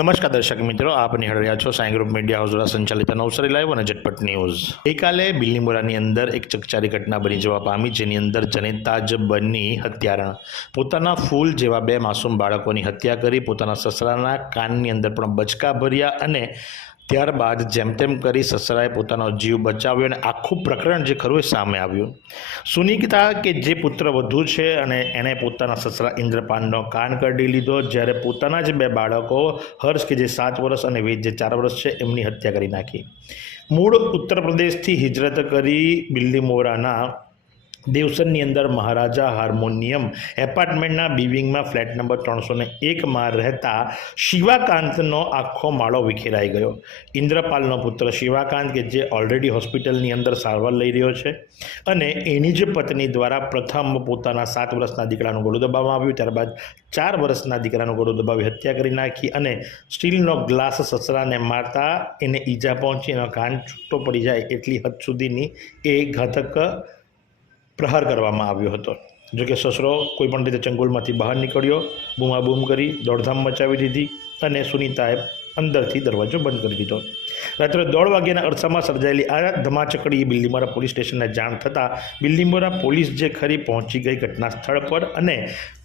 નમસ્કાર દર્શક મિત્રો, આપ નિહાળ રહ્યા છો સાંઈ ગ્રુપ મીડિયા હાઉસ દ્વારા સંચાલિત નવસારી લાઈવ અને ઝટપટ ન્યૂઝ. ગઈકાલે બિલીમોરાની અંદર એક ચકચારી ઘટના બની જવા પામી, જેની અંદર જનેતા જ બની હત્યારણ પોતાના ફૂલ જેવા બે માસૂમ બાળકોની હત્યા કરી, પોતાના સસરાના કાનની અંદર પણ બચકા ભર્યા અને ત્યારબાદ જેમ તેમ કરી સસરાએ પોતાનો જીવ બચાવ્યો અને આખું પ્રકરણ જે ખરું એ સામે આવ્યું. સુનિકિતા કે જે પુત્ર વધુ છે અને એણે પોતાના સસરા ઇન્દ્રપાનનો કાન કાઢી લીધો. જ્યારે પોતાના જ બે બાળકો, હર્ષ કે જે સાત વર્ષ અને વેદ જે ચાર વર્ષ છે, એમની હત્યા કરી નાખી. મૂળ ઉત્તર પ્રદેશથી હિજરત કરી બિલ્લીમોરાના દેવસરની અંદર મહારાજા હાર્મોનિયમ એપાર્ટમેન્ટના બિવિંગમાં ફ્લેટ નંબર ત્રણસો ને એકમાં રહેતા શિવાકાંતનો આખો માળો વિખેરાઈ ગયો. ઇન્દ્રપાલનો પુત્ર શિવાકાંત કે જે ઓલરેડી હોસ્પિટલની અંદર સારવાર લઈ રહ્યો છે અને એની જ પત્ની દ્વારા પ્રથમ પોતાના સાત વર્ષના દીકરાનું ગળું દબાવવામાં આવ્યું. ત્યારબાદ ચાર વર્ષના દીકરાનું ગળું દબાવી હત્યા કરી નાખી અને સ્ટીલનો ગ્લાસ સસરાને મારતા એને ઈજા પહોંચી એનો કાન છૂટો પડી જાય એટલી હદ સુધીની એ ઘાતક પ્રહાર કરવામાં આવ્યો હતો. જોકે સસરો કોઈપણ રીતે ચંગુલમાંથી બહાર નીકળ્યો, બૂમાબૂમ કરી, દોડધામ મચાવી દીધી અને સુનીતાએ અંદરથી દરવાજો બંધ કરી દીધો. રાત્રે દોઢ વાગ્યાના અરસામાં સર્જાયેલી આ ધમાચકડી બિલ્લીમોરા પોલીસ સ્ટેશનને જાણ થતાં બિલ્લીમોરા પોલીસ જે ખરી પહોંચી ગઈ ઘટના સ્થળ પર અને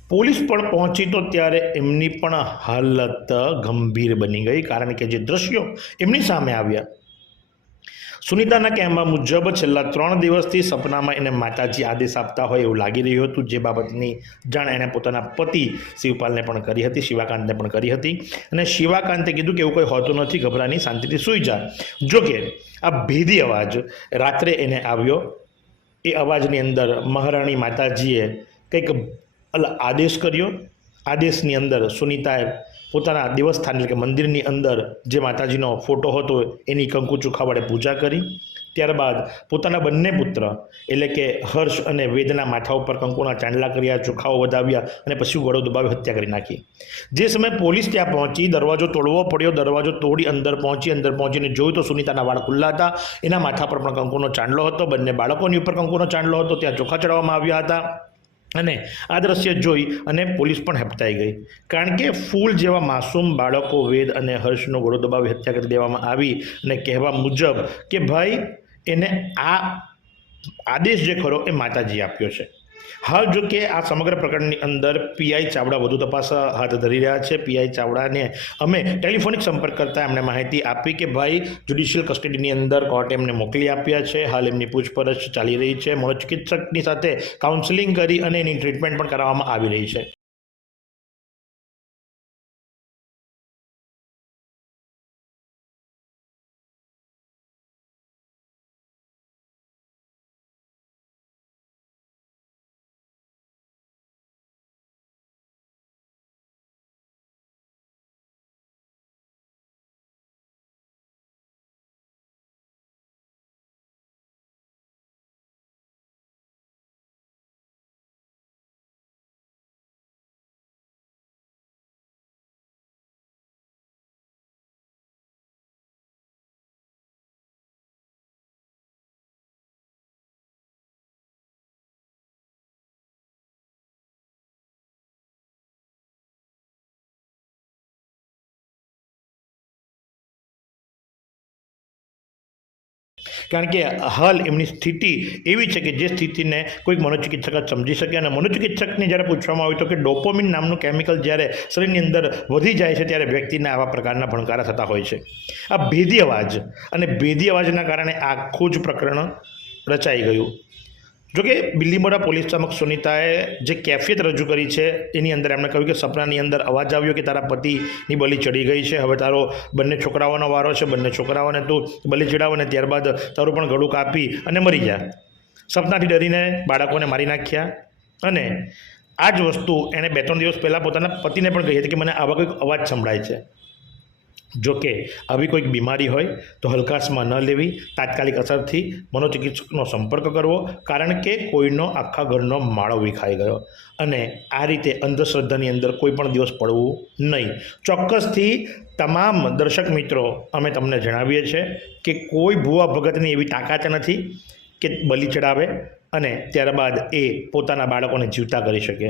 પોલીસ પણ પહોંચી તો ત્યારે એમની પણ હાલત ગંભીર બની ગઈ કારણ કે જે દ્રશ્યો એમની સામે આવ્યા સુનિતાના કહેવા મુજબ છેલ્લા ત્રણ દિવસથી સપનામાં એને માતાજી આદેશ આપતા હોય એવું લાગી રહ્યું હતું. જે બાબતની જાણ એણે પોતાના પતિ શિવપાલને પણ કરી હતી, શિવાકાંતને પણ કરી હતી. અને શિવાકાંતે કીધું કે એવું કંઈ હોતું નથી, ગભરાની શાંતિથી સૂઈ જા. જોકે આ ભેદી અવાજ રાત્રે એને આવ્યો. એ અવાજની અંદર મહારાણી માતાજીએ કંઈક આદેશ કર્યો. આદેશની અંદર સુનિતાએ પોતાના દેવસ્થાન એટલે કે મંદિરની અંદર જે માતાજીનો ફોટો હતો એની કંકુ ચોખા વડે પૂજા કરી. ત્યારબાદ પોતાના બંને પુત્ર એટલે કે હર્ષ અને વેદના માથા ઉપર કંકુના ચાંદલા કર્યા, ચોખાઓ વધાવ્યા અને પછી ગળો દબાવી હત્યા કરી નાખી. જે સમયે પોલીસ ત્યાં પહોંચી, દરવાજો તોડવો પડ્યો. દરવાજો તોડી અંદર પહોંચી, અંદર પહોંચીને જોયું તો સુનિતાના વાળ ખુલ્લા હતા. એના માથા પર પણ કંકુનો ચાંદલો હતો. બંને બાળકોની ઉપર કંકુનો ચાંદલો હતો. ત્યાં ચોખા ચડાવવામાં આવ્યા હતા. અને આ દ્રશ્ય જોઈ અને પોલીસ પણ હેપતાઈ ગઈ. કારણ કે ફૂલ જેવા માસૂમ બાળકો, વેદ અને હર્ષનો ગળો દબાવી હત્યા કરી દેવામાં આવી અને કહેવા મુજબ કે ભાઈ, એને આ આદેશ જે ખરો એ માતાજી આપ્યો છે. હાલ જો કે આ સમગ્ર પ્રકરણની અંદર પીઆઈ ચાવડા વધુ તપાસ હાથ ધરી રહ્યા છે. પીઆઈ ચાવડાને અમે ટેલિફોનિક સંપર્ક કરતાં એમણે માહિતી આપી કે ભાઈ જ્યુડિશિયલ કસ્ટડીની અંદર કોર્ટે એમને મોકલી આપ્યા છે. હાલ એમની પૂછપરછ ચાલી રહી છે. મનોચિકિત્સકની સાથે કાઉન્સેલિંગ કરી અને એની ટ્રીટમેન્ટ પણ કરાવવામાં આવી રહી છે. કારણ કે હાલ એમની સ્થિતિ એવી છે કે જે સ્થિતિને કોઈક મનોચિકિત્સક સમજી શકે અને મનોચિકિત્સકને જ્યારે પૂછવામાં આવ્યું તો કે ડોપોમિન નામનું કેમિકલ જ્યારે શરીરની અંદર વધી જાય છે ત્યારે વ્યક્તિને આવા પ્રકારના ભણકારા થતા હોય છે. આ ભેદી અવાજ અને ભેદી અવાજના કારણે આખું જ પ્રકરણ રચાઈ ગયું. જોકે બિલ્લીમોરા પોલીસ સમક્ષ સુનિતાએ જે કેફિયત રજૂ કરી છે, એની અંદર એમણે કહ્યું કે સપનાની અંદર અવાજ આવ્યો કે તારા પતિની બલી ચડી ગઈ છે, હવે તારો બંને છોકરાઓનો વારો છે, બંને છોકરાઓને તું બલી ચડાવ અને ત્યારબાદ તારું પણ ગળું કાપી અને મરી જા. સપનાથી ડરીને બાળકોને મારી નાખ્યા અને આ જ વસ્તુ એણે બે ત્રણ દિવસ પહેલાં પોતાના પતિને પણ કહી હતી કે મને આવા કોઈક અવાજ સંભળાય છે. જો કે આવી કોઈક બીમારી હોય તો હલકાશમાં ન લેવી, તાત્કાલિક અસરથી મનોચિકિત્સકનો સંપર્ક કરવો, કારણ કે કોઈનો આખા ઘરનો માળો વિખાઈ ગયો. અને આ રીતે અંધશ્રદ્ધાની અંદર કોઈ પણ દિવસ પડવું નહીં. ચોક્કસથી તમામ દર્શક મિત્રો, અમે તમને જણાવીએ છીએ કે કોઈ ભૂવા ભગતની એવી તાકાત નથી કે બલી ચડાવે અને ત્યારબાદ એ પોતાના બાળકોને જીવતા કરી શકે.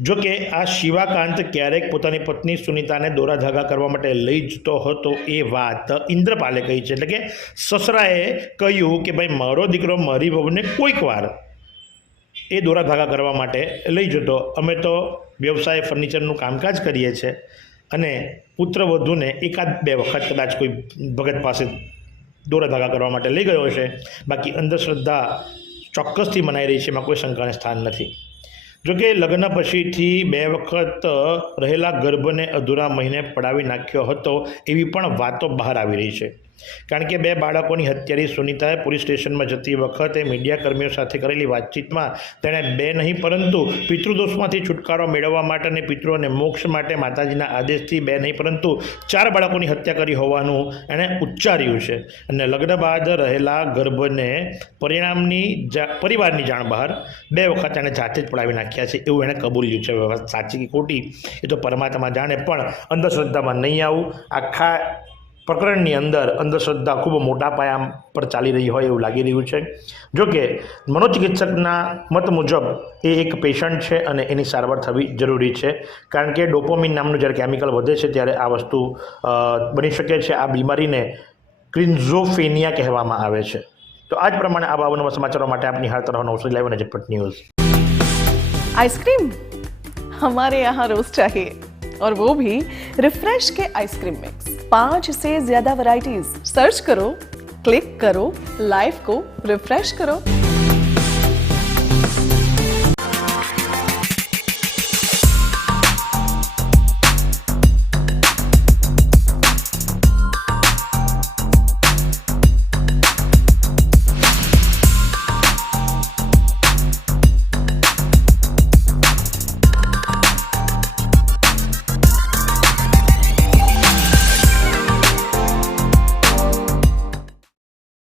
જો કે આ શિવાકાંત ક્યારેક પોતાની પત્ની સુનિતાને દોરા ધાગા કરવા માટે લઈ જતો હતો એ વાત ઇન્દ્રપાલે કહી છે. એટલે કે સસરાએ કહ્યું કે ભાઈ, મારો દીકરો મારી વહુને કોઈક વાર એ દોરા ધાગા કરવા માટે લઈ જતો. અમે તો વ્યવસાય ફર્નિચરનું કામકાજ કરીએ છીએ અને પુત્રવધુને એકાદ બે વખત કદાચ કોઈ ભગત પાસે દોરા ધાગા કરવા માટે લઈ ગયો હશે. બાકી અંધશ્રદ્ધા ચોક્કસથી મનાઈ રહી છે, એમાં કોઈ શંકાને સ્થાન નથી. જોકે લગ્ન પછીથી બે વખત રહેલા ગર્ભને અધૂરા મહિને પડાવી નાખ્યો હતો, એવી પણ વાતો બહાર આવી રહી છે. કારણ કે બે બાળકોની હત્યારી સુનિતાએ પોલીસ સ્ટેશનમાં જતી વખતે મીડિયાકર્મીઓ સાથે કરેલી વાતચીતમાં તેણે બે નહીં, પરંતુ પિતૃદોષમાંથી છુટકારો મેળવવા માટે અને પિતૃઓને મોક્ષ માટે માતાજીના આદેશથી બે નહીં, પરંતુ ચાર બાળકોની હત્યા કરી હોવાનું એણે ઉચ્ચાર્યું છે. અને લગ્ન બાદ રહેલા ગર્ભને પરિણામની જા, પરિવારની જાણ બહાર બે વખત એણે જાતે જ પડાવી નાખ્યા છે એવું એણે કબૂલ્યું છે. સાચી કે ખોટી એ તો પરમાત્મા જાણે, પણ અંધશ્રદ્ધામાં નહીં આવું. આખા પ્રકરણની અંદર અંધશ્રદ્ધા ખૂબ મોટા પાયા પર ચાલી રહી હોય એવું લાગી રહ્યું છે જોકે મનોચિકિત્સકના મત મુજબ એ એક પેશન્ટ છે અને એની સારવાર થવી જરૂરી છે કારણ કે ડોપોમિન નામનું જ્યારે કેમિકલ વધે છે ત્યારે આ વસ્તુ અ, બની શકે છે આ બીમારીને ક્રિન્ઝોફેનિયા કહેવામાં આવે છે તો આ જ પ્રમાણે આ બાબતના સમાચારો માટે આપની નિહાળતા રહો નવસો ઇલેવન ઝટપટ ન્યૂઝ आइसक्रीम हमारे यहाँ रोज चाहिए और वो भी रिफ्रेश के आइसक्रीम मिक्स पांच से ज्यादा वैरायटीज सर्च करो क्लिक करो लाइफ को रिफ्रेश करो